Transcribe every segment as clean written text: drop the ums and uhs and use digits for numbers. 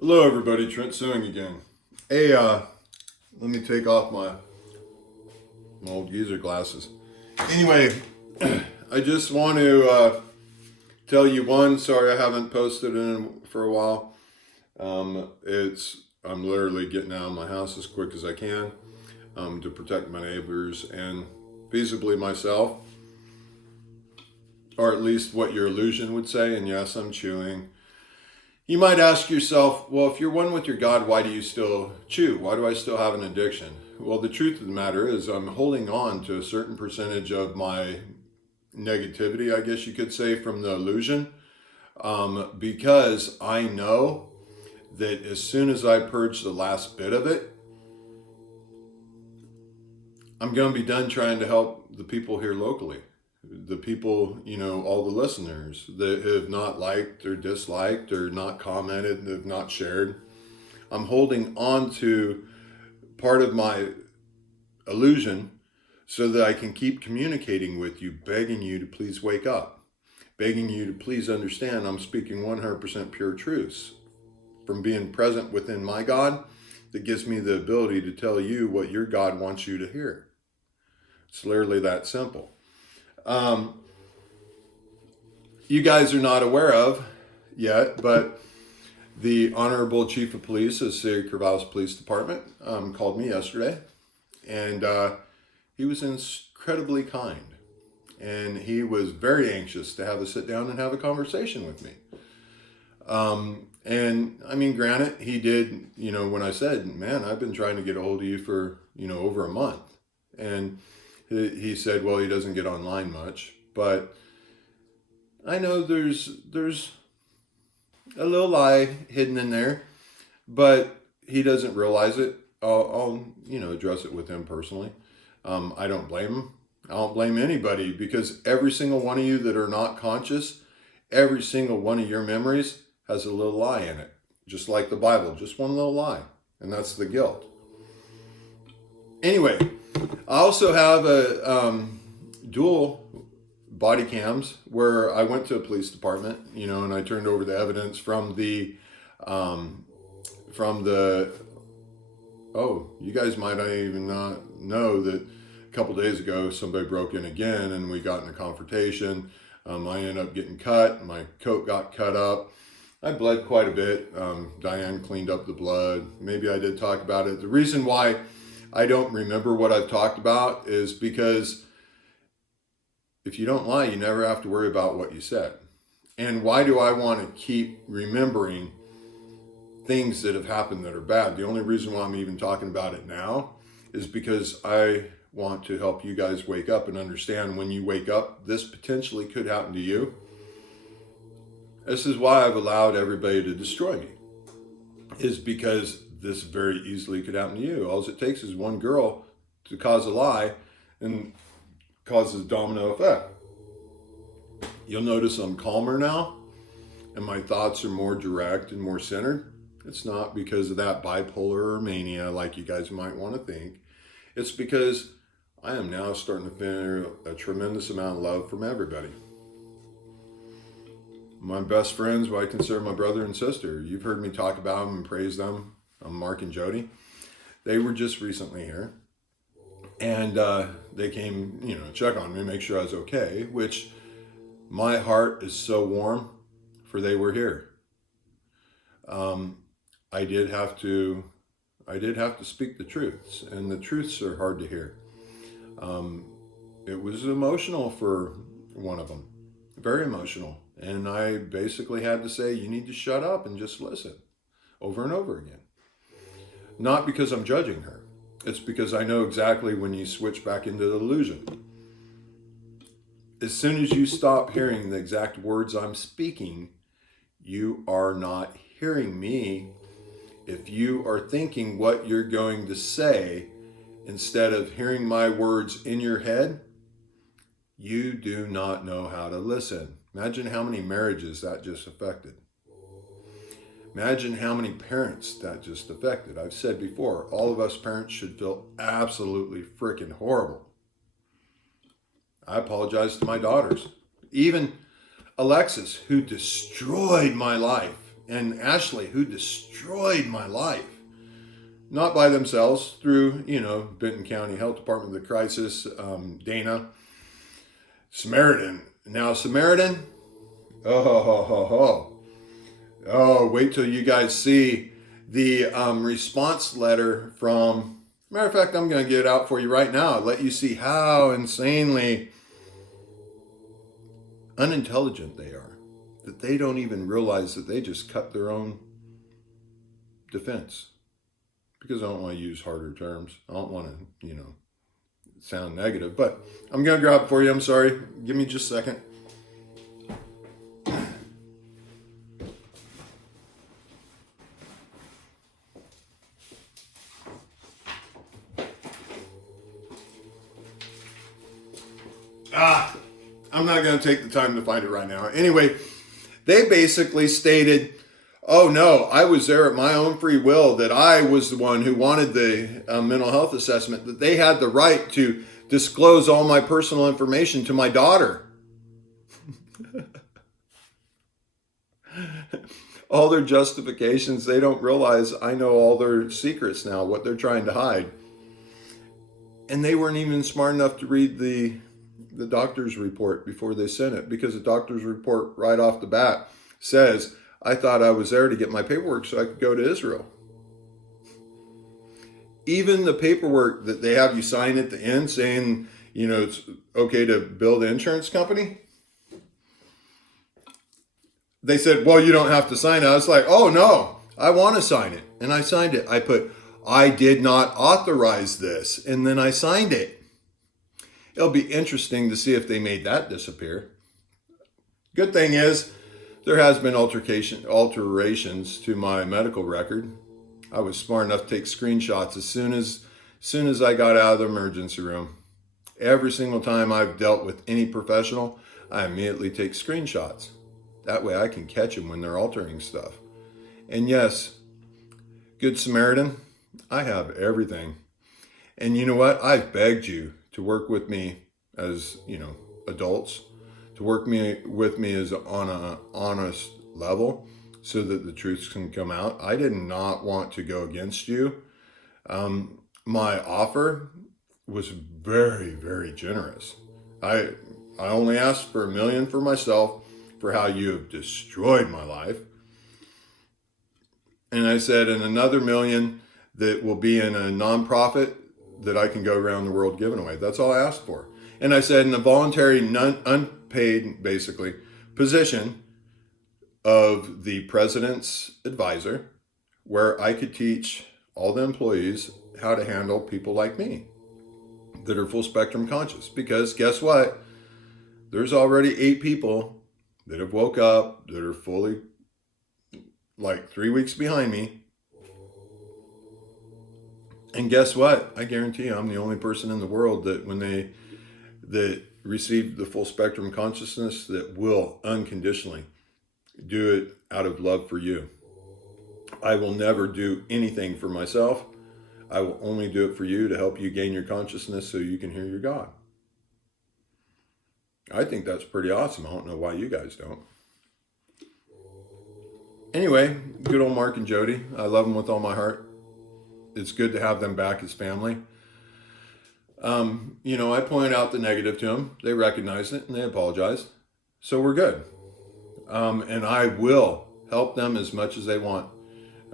Hello everybody, Trent Suing again. Hey, let me take off my old geezer glasses. Anyway, I just want to tell you sorry I haven't posted in for a while. I'm literally getting out of my house as quick as I can to protect my neighbors and feasibly myself, or at least what your allusion would say. And yes, I'm chewing. You might ask yourself, well, if you're one with your God, why do you still chew? Why do I still have an addiction? Well, the truth of the matter is I'm holding on to a certain percentage of my negativity, I guess you could say, from the allusion, because I know that as soon as I purge the last bit of it, I'm going to be done trying to help the people here locally. The people, all the listeners that have not liked or disliked or not commented, that have not shared. I'm holding on to part of my illusion so that I can keep communicating with you, begging you to please wake up, begging you to please understand I'm speaking 100% pure truths from being present within my God that gives me the ability to tell you what your God wants you to hear. It's literally that simple. You guys are not aware of yet, but the Honorable Chief of Police of the City of Corvallis Police Department called me yesterday, and he was incredibly kind, and he was very anxious to have a sit down and have a conversation with me. And I mean, granted, he did, when I said, man, I've been trying to get a hold of you for, over a month. And he said, well, he doesn't get online much, but I know there's a little lie hidden in there, but he doesn't realize it. I'll address it with him personally. I don't blame him. I don't blame anybody, because every single one of you that are not conscious, every single one of your memories has a little lie in it, just like the Bible, just one little lie, and that's the guilt. Anyway, I also have a dual body cams where I went to a police department, and I turned over the evidence from the you guys might not even not know that a couple days ago somebody broke in again and we got in a confrontation. I ended up getting cut. My coat got cut up. I bled quite a bit. Diane cleaned up the blood. Maybe I did talk about it. The reason why I don't remember what I've talked about is because if you don't lie, you never have to worry about what you said. And why do I want to keep remembering things that have happened that are bad? The only reason why I'm even talking about it now is because I want to help you guys wake up and understand when you wake up, this potentially could happen to you. This is why I've allowed everybody to destroy me, is because this very easily could happen to you. All it takes is one girl to cause a lie and causes a domino effect. You'll notice I'm calmer now and my thoughts are more direct and more centered. It's not because of that bipolar or mania like you guys might want to think. It's because I am now starting to feel a tremendous amount of love from everybody. My best friends, what I consider my brother and sister, you've heard me talk about them and praise them. Mark and Jody. They were just recently here, and they came, check on me, make sure I was okay, which my heart is so warm for they were here. I did have to speak the truths, and the truths are hard to hear. It was emotional for one of them, very emotional. And I basically had to say, you need to shut up and just listen over and over again. Not because I'm judging her. It's because I know exactly when you switch back into the illusion. As soon as you stop hearing the exact words I'm speaking, you are not hearing me. If you are thinking what you're going to say instead of hearing my words in your head, you do not know how to listen. Imagine how many marriages that just affected. Imagine how many parents that just affected. I've said before, all of us parents should feel absolutely freaking horrible. I apologize to my daughters. Even Alexis, who destroyed my life and Ashley, who destroyed my life. Not by themselves, through, Benton County Health Department, the crisis, Dana, Samaritan. Now, Samaritan, wait till you guys see the response letter from, matter of fact, I'm going to get it out for you right now, let you see how insanely unintelligent they are, that they don't even realize that they just cut their own defense. Because I don't want to use harder terms. I don't want to, sound negative. But I'm going to grab it for you. I'm sorry. Give me just a second. I'm not going to take the time to find it right now. Anyway, they basically stated, oh no, I was there at my own free will, that I was the one who wanted the mental health assessment, that they had the right to disclose all my personal information to my daughter. All their justifications, they don't realize I know all their secrets now, what they're trying to hide. And they weren't even smart enough to read the doctor's report before they sent it, because the doctor's report right off the bat says, I thought I was there to get my paperwork so I could go to Israel. Even the paperwork that they have you sign at the end saying, it's okay to build an insurance company. They said, well, you don't have to sign it. I was like, oh no, I want to sign it. And I signed it. I put, I did not authorize this. And then I signed it. It'll be interesting to see if they made that disappear. Good thing is, there has been alterations to my medical record. I was smart enough to take screenshots as soon as I got out of the emergency room. Every single time I've dealt with any professional, I immediately take screenshots. That way I can catch them when they're altering stuff. And yes, Good Samaritan, I have everything. And you know what? I've begged you to work with me as, adults, to work with me as on an honest level so that the truths can come out. I did not want to go against you. My offer was very, very generous. I only asked for $1 million for myself for how you have destroyed my life. And I said, and another $1 million that will be in a nonprofit that I can go around the world giving away. That's all I asked for. And I said, in a voluntary, unpaid, basically, position of the president's advisor, where I could teach all the employees how to handle people like me that are full spectrum conscious. Because guess what? There's already 8 people that have woke up, that are fully, 3 weeks behind me. And guess what? I guarantee you, I'm the only person in the world that that receive the full spectrum consciousness that will unconditionally do it out of love for you. I will never do anything for myself. I will only do it for you to help you gain your consciousness so you can hear your God. I think that's pretty awesome. I don't know why you guys don't. Anyway, good old Mark and Jody. I love them with all my heart. It's good to have them back as family. I pointed out the negative to them. They recognized it and they apologized. So we're good. And I will help them as much as they want.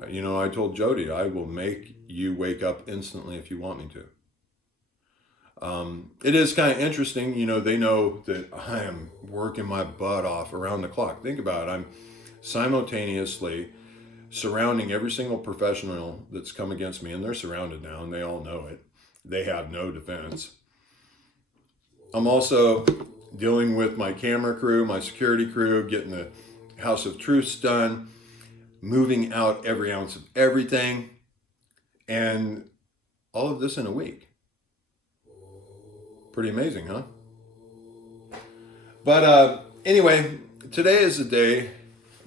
I told Jody, I will make you wake up instantly if you want me to. It is kind of interesting. They know that I am working my butt off around the clock. Think about it. I'm simultaneously surrounding every single professional that's come against me, and they're surrounded now, and they all know it. They have no defense. I'm also dealing with my camera crew, my security crew, getting the House of Truths done, moving out every ounce of everything, and all of this in a week. Pretty amazing, huh? But anyway, today is the day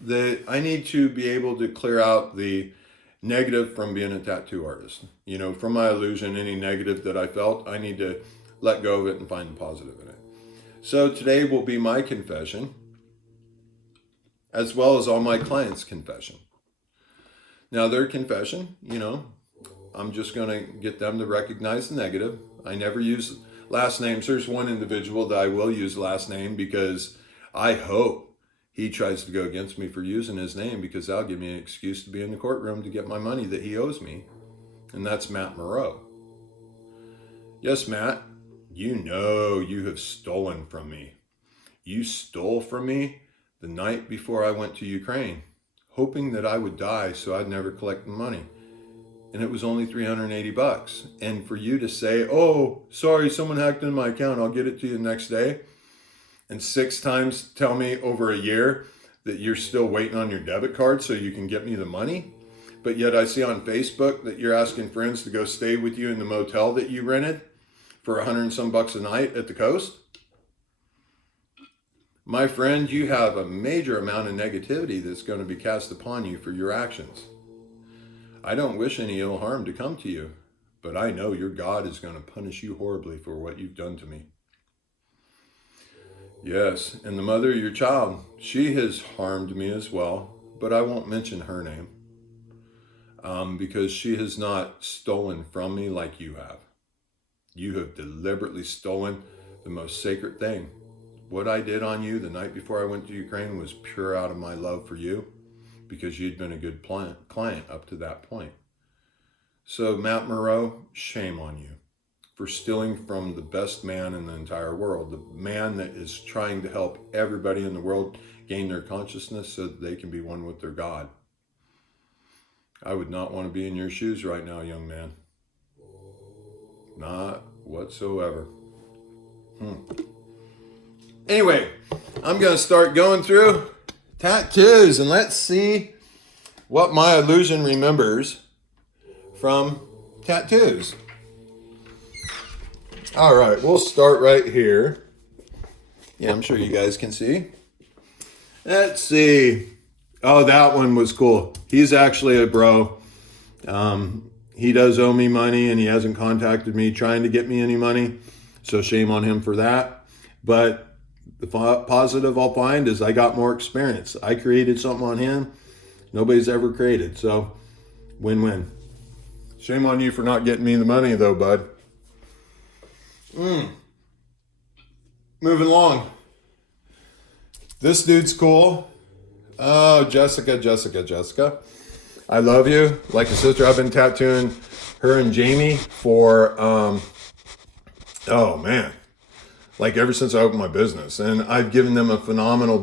that I need to be able to clear out the negative from being a tattoo artist. From my illusion, any negative that I felt, I need to let go of it and find the positive in it. So today will be my confession. as well as all my clients' confession. Now, their confession, I'm just going to get them to recognize the negative. I never use last names. There's one individual that I will use last name because I hope he tries to go against me for using his name, because that'll give me an excuse to be in the courtroom to get my money that he owes me. And that's Matt Moreau. Yes, Matt, you have stolen from me. You stole from me the night before I went to Ukraine, hoping that I would die so I'd never collect the money. And it was only $380. And for you to say, oh, sorry, someone hacked into my account, I'll get it to you the next day, and 6 times tell me over a year that you're still waiting on your debit card so you can get me the money. But yet I see on Facebook that you're asking friends to go stay with you in the motel that you rented for $100 and some a night at the coast. My friend, you have a major amount of negativity that's going to be cast upon you for your actions. I don't wish any ill harm to come to you, but I know your God is going to punish you horribly for what you've done to me. Yes, and the mother of your child, she has harmed me as well, but I won't mention her name because she has not stolen from me like you have. You have deliberately stolen the most sacred thing. What I did on you the night before I went to Ukraine was pure out of my love for you, because you'd been a good client up to that point. So Matt Moreau, shame on you for stealing from the best man in the entire world, the man that is trying to help everybody in the world gain their consciousness so that they can be one with their God. I would not want to be in your shoes right now, young man. Not whatsoever. Anyway, I'm going to start going through tattoos, and let's see what my illusion remembers from tattoos. All right, we'll start right here. Yeah, I'm sure you guys can see. Let's see. Oh, that one was cool. He's actually a bro. He does owe me money, and he hasn't contacted me trying to get me any money, so shame on him for that. But the positive I'll find is I got more experience. I created something on him nobody's ever created. So win-win. Shame on you for not getting me the money though, bud. Moving along. This dude's cool. Oh, Jessica. I love you. Like a sister, I've been tattooing her and Jamie for, oh man, like ever since I opened my business. And I've given them a phenomenal